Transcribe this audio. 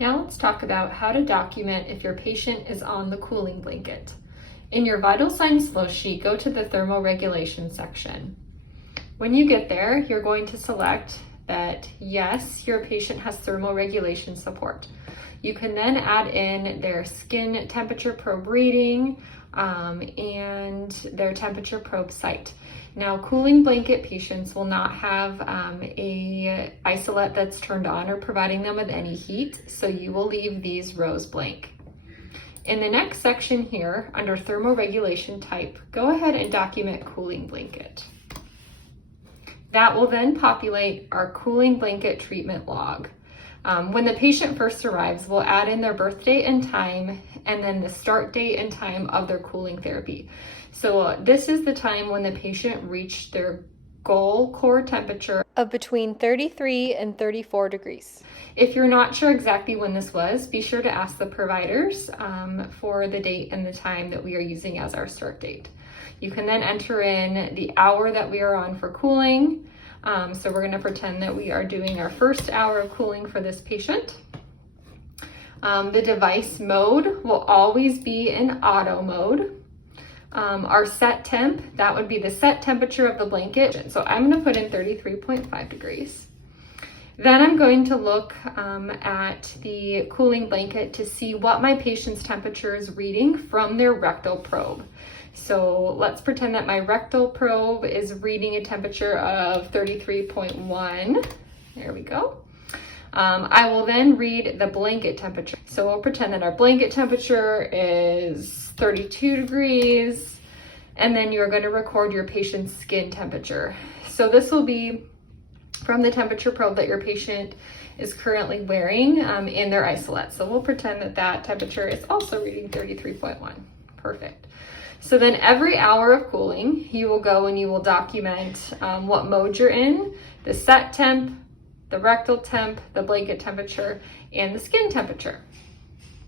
Now let's talk about how to document if your patient is on the cooling blanket. In your vital signs flow sheet, go to the thermoregulation section. When you get there, you're going to select that yes, your patient has thermoregulation support. You can then add in their skin temperature probe reading and their temperature probe site. Now, cooling blanket patients will not have a isolette that's turned on or providing them with any heat, so you will leave these rows blank. In the next section here, under thermoregulation type, go ahead and document cooling blanket. That will then populate our cooling blanket treatment log. When the patient first arrives, we'll add in their birth date and time, and then the start date and time of their cooling therapy. So this is the time when the patient reached their goal core temperature of between 33 and 34 degrees. If you're not sure exactly when this was, be sure to ask the providers for the date and the time that we are using as our start date. You can then enter in the hour that we are on for cooling. So we're going to pretend that we are doing our first hour of cooling for this patient. The device mode will always be in auto mode. Our set temp, that would be the set temperature of the blanket. So I'm going to put in 33.5 degrees. Then I'm going to look at the cooling blanket to see what my patient's temperature is reading from their rectal probe. So let's pretend that my rectal probe is reading a temperature of 33.1. There we go. I will then read the blanket temperature. So we'll pretend that our blanket temperature is 32 degrees, and then you're going to record your patient's skin temperature. So this will be from the temperature probe that your patient is currently wearing in their isolette. So we'll pretend that that temperature is also reading 33.1. Perfect. So then every hour of cooling, you will go and you will document what mode you're in, the set temp, the rectal temp, the blanket temperature, and the skin temperature.